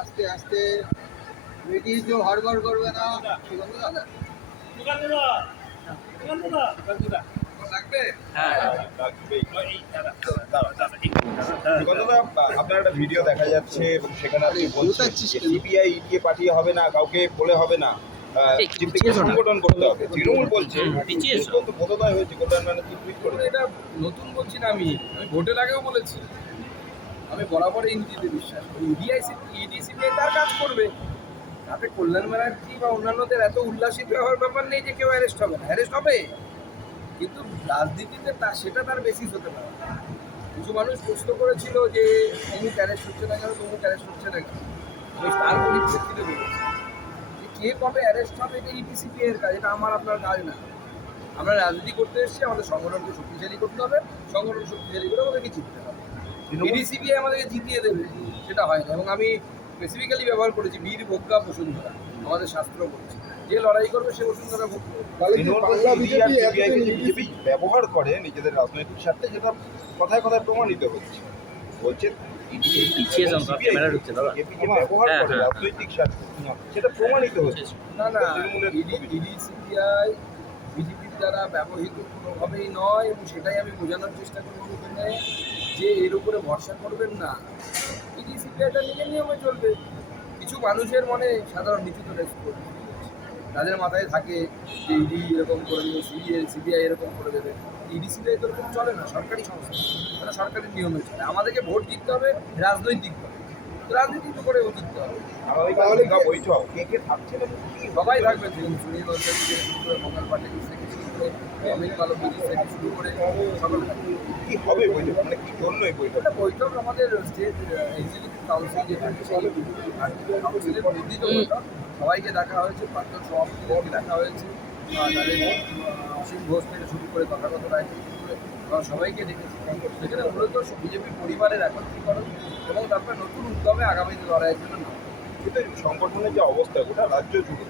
আস্তে আস্তে। কেউ হড়বড় করবে না। আপনার একটা ভিডিও দেখা যাচ্ছে এবং সেখানে আপনি বলছেন সিবিআই ইডিয়ে পাঠিয়ে হবে না কাউকে বলে হবে না। সংগঠন করতে হবে। তৃণমূল বলছে বোধোদয় হয়েছে মানে টুইট করে এটা নতুন বলছি না আমি। আমি ভোটের আগেও বলেছি। আমি বরাবর ইন্ডিতে বিশ্বাস করি। ইডিআইসি ইডিসিবিআই তার কাজ করবে। তাতে কল্যাণ ব্যানার্জি বা অন্যান্যদের এত উল্লাসিত হওয়ার ব্যাপার নেই যে কেউ অ্যারেস্ট হবে না। অ্যারেস্ট হবে। কিন্তু রাজনীতিতে তা, সেটা তার বেসিস হতে পারে। কিছু মানুষ প্রশ্ন করেছিল যে, অমুক অ্যারেস্ট হচ্ছে না কেন? তমুক অ্যারেস্ট হচ্ছে না কেন? আমি তার পরিপ্রেক্ষিতে বলেছি। যে কে কবে অ্যারেস্ট হবে, এটা ইডিসিপি এর কাজ, এটা আমার আপনার কাজ না। আমরা রাজনীতি করতে এসেছি, আমাদের সংগঠনকে শক্তিশালী করতে হবে। সংগঠন শক্তিশালী করে আমাদেরকে জিততে হবে। ইডিসিবি আমাদেরকে জিতিয়ে দেবে সেটা হয় না। এবং আমি স্পেসিফিক্যালি ব্যবহার করেছি বীর ভোগ্যা বসুন্ধরা আমাদের শাস্ত্র বলছে। যে লড়াই করবে সে বসুন্ধরা ভোগ বিজেপি ব্যবহার করে নিজেদের রাজনৈতিক স্বার্থে যেটা কথায় কথায় প্রমাণিত হচ্ছে। বলছে হ্যাঁ, করে হ্যাঁ। রাজনৈতিক স্বার্থে। সেটা প্রমাণিত হচ্ছে। না না বিজেপির দ্বারা ব্যবহৃত কোনোভাবেই নয় এবং সেটাই আমি বোঝানোর চেষ্টা করব। যে এর উপরে ভরসা করবেন না ইডি সিবিআইটা নিজের নিয়মে চলবে। কিছু মানুষের মনে সাধারণ নীতিতে করবে। তাদের মাথায় থাকে যে ইডি এরকম করে দেবে সিবিআই সিবিআই এরকম করে দেবে। ইডি সিবিআই তো এরকম চলে না সরকারি সংস্থা। তারা সরকারি নিয়মে চলে। আমাদেরকে ভোট জিততে হবে রাজনৈতিকভাবে তো রাজনীতি তো করে জিততে হবে। সবাই থাকবে। সুনীল মঙ্গল পাটেল থেকে অমিত মালব্য থেকে শুরু করে সকল কি হবে বৈঠক? মানে কি জন্য এই বৈঠক? বৈঠক আমাদের স্টেট এক্সিকিউটিভ কাউন্সিল যে থাকে সেই কাউন্সিলের বর্ধিত বৈঠক সবাইকে ডাকা হয়েছে প্রাক্তন ডাকা হয়েছে তাদের অসীম ঘোষ থেকে শুরু করে তথাগত রায় থেকে শুরু করে আমরা সবাইকে ডেকেছি সেখানে মূলত বিজেপি পরিবারের একত্রীকরণ এবং তারপরে নতুন উদ্যমে আগামী লড়াইয়ের জন্য কিন্তু সংগঠনের যে অবস্থা গোটা রাজ্য জুড়ে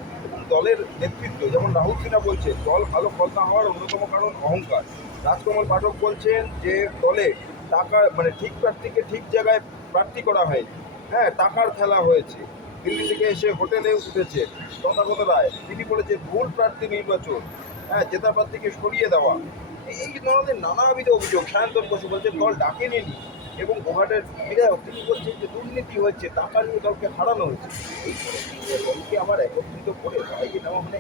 দলের নেতৃত্ব, যেমন রাহুল সিনহা বলছে, দল ভালো ফল না হওয়ার অন্যতম কারণ অহংকার। রাজকমল পাঠক বলছেন যে, দলে টাকা মানে ঠিক প্রার্থীকে ঠিক জায়গায় প্রার্থী করা হয়নি। হ্যাঁ টাকার খেলা হয়েছে। দিল্লি থেকে এসে হোটেলে উঠেছে তথাগত রায়। তিনি বলেছে, ভুল প্রার্থী নির্বাচন হ্যাঁ জেতা প্রার্থীকে সরিয়ে দেওয়া। এই ধরনের নানাবিধ অভিযোগ। সায়ন্তন বসু বলছে দল ডাকেনি। এবং গোহাটের বিধায়ক তিনি বলছেন যে দুর্নীতি হচ্ছে টাকা নিয়ে দলকে হারানো হয়েছে। এই দলকে আবার একত্রিত করে সবাইকে নেওয়া মানে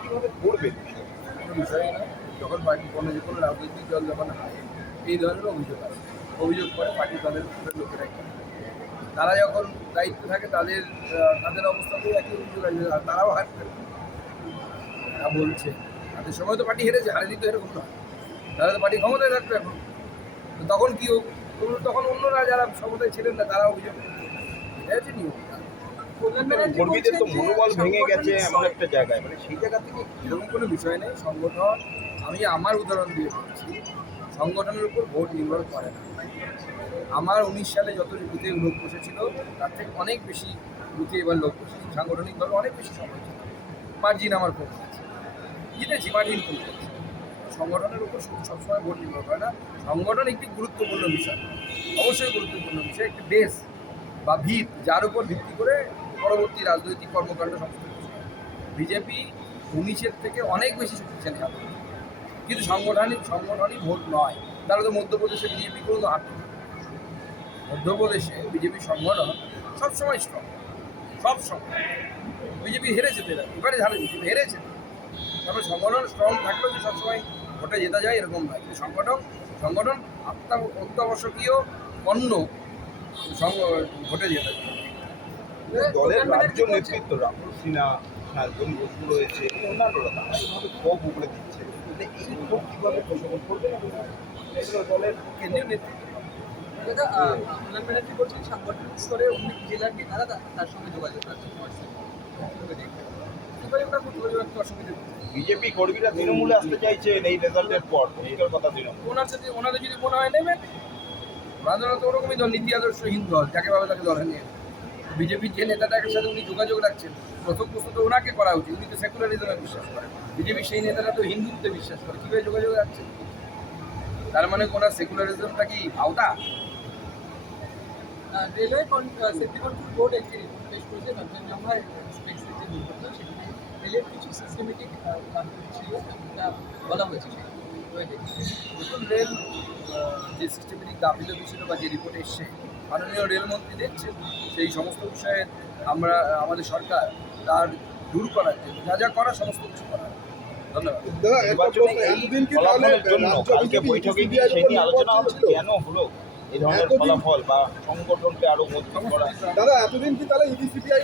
কীভাবে করবে বিষয়ই না। যখন পার্টি কোনো যে কোনো রাজনৈতিক দল যখন হারে, এই ধরনের অভিযোগ আছে। অভিযোগ করে পার্টি দলের লোকেরাই তারা যখন দায়িত্বে থাকে, তাদের তাদের অবস্থাতেই একই অভিযোগ আর তারাও হারবে। তারা বলছে, তাদের সময় তো পার্টি হেরেছে, হারেনি তো এরকম নয়। তারা তো পার্টি ক্ষমতায় থাকবে এখন। তখন কি হোক তখন অন্যরা যারা ক্ষমতায় ছিলেন না তারা অভিযোগ এটা নিয়ম। কর্মীদের তো মনোবল ভেঙে গেছে এমন একটা জায়গায়। মানে সেই জায়গা থেকে এরকম কোনো বিষয় নেই। সংগঠন আমি আমার উদাহরণ দিয়ে বলছি সংগঠনের উপর ভোট নির্ভর করে না। আমার উনিশ সালে যত বুথে লোক বসেছিল তার থেকে অনেক বেশি বুথে এবার লোক বসেছে। সাংগঠনিকভাবে অনেক বেশি সময় ছিল। মার্জিন আমার কমে গেছে জিতেছি মার্জিন কমে গেছে সংগঠনের উপর সবসময় ভোট নির্ভর করে না। সংগঠন একটি গুরুত্বপূর্ণ বিষয়। অবশ্যই গুরুত্বপূর্ণ বিষয়। একটি বেস বা ভিত, যার উপর ভিত্তি করে পরবর্তী রাজনৈতিক কর্মকাণ্ড কিছু বিজেপি উনিশের থেকে অনেক বেশি শক্তিশালী হবে। কিন্তু সাংগঠনিক সংগঠনই ভোট নয়। তাহলে তো মধ্যপ্রদেশে বিজেপি কোনো নেই। মধ্যপ্রদেশে বিজেপি সংগঠন সবসময় স্ট্রং সবসময়। বিজেপি হেরেছে তো এরা। এবারে হারে বিজেপি হেরেছে। তারপরে সংগঠন স্ট্রং থাকলেও যে সবসময় ভোটে জেতা যায় এরকম নয় কিন্তু সংগঠন সংগঠন আত্মা- অত্যাবশ্যকীয় অন্য সং- ভোটে জেতা যায় দলের রাজ্য নেতৃত্ব রাহুল সিনহা শান্তন বসু রয়েছে অন্যান্যরা তারা এইভাবে ক্ষোভ দিচ্ছে। মানে এই ক্ষোভ কীভাবে প্রশমন করবে দলের কেন্দ্রীয় নেতৃত্ব। দাদা বলছেন সাংগঠনিক স্তরে অনেক জেলার নেতারা তার সঙ্গে যোগাযোগ রাখছেন এবারে বিজেপি কর্মীরা তৃণমূলে আসতে চাইছেন এই রেজাল্টের পর পরিষ্কার কথা তৃণমূল। ওনার যদি ওনাদের যদি মনে হয় নেবেন ওনাদের তো ওরকমই দল নীতি আদর্শ হিন্দু দল যাকে ভাবে তাকে দলে নিয়ে। বিজেপির যে নেতাটাকে সাথে উনি যোগাযোগ রাখছেন প্রথম প্রশ্ন তো ওনাকে করা উচিত উনি তো সেকুলারিজমে বিশ্বাস করেন। বিজেপির সেই নেতারা তো হিন্দুত্বে বিশ্বাস করে কীভাবে যোগাযোগ রাখছেন তার মানে ওনার সেকুলারিজমটা কি আওতা? রেলওয়ে সেফটি কন্ট্রোল বোর্ড একটি রিপোর্ট পেশ করেছে কাঞ্চনজঙ্ঘা যে দুর্ঘটনা সেখানে রেলের কিছু সিস্টেমেটিক ছিল তা বলা হয়েছে সেই নতুন রেল আহ, যে সিস্টেমেটিক গাফিলতি ছিল বা যে রিপোর্ট এসছে মাননীয় রেলমন্ত্রী দেখছেন সেই সমস্ত বিষয়ে আমরা আমাদের সরকার তার দূর করার জন্য যা যা করা সমস্ত কিছু করা ধন্যবাদ। এতদিন কি তাহলে রাজ্য বিজেপি আলোচনা কেন হলো? এই ধরনের ফলাফল বা সংগঠনকে আরও মজবুত করা। দাদা এতদিন কি তাহলে ইডি সিবিআই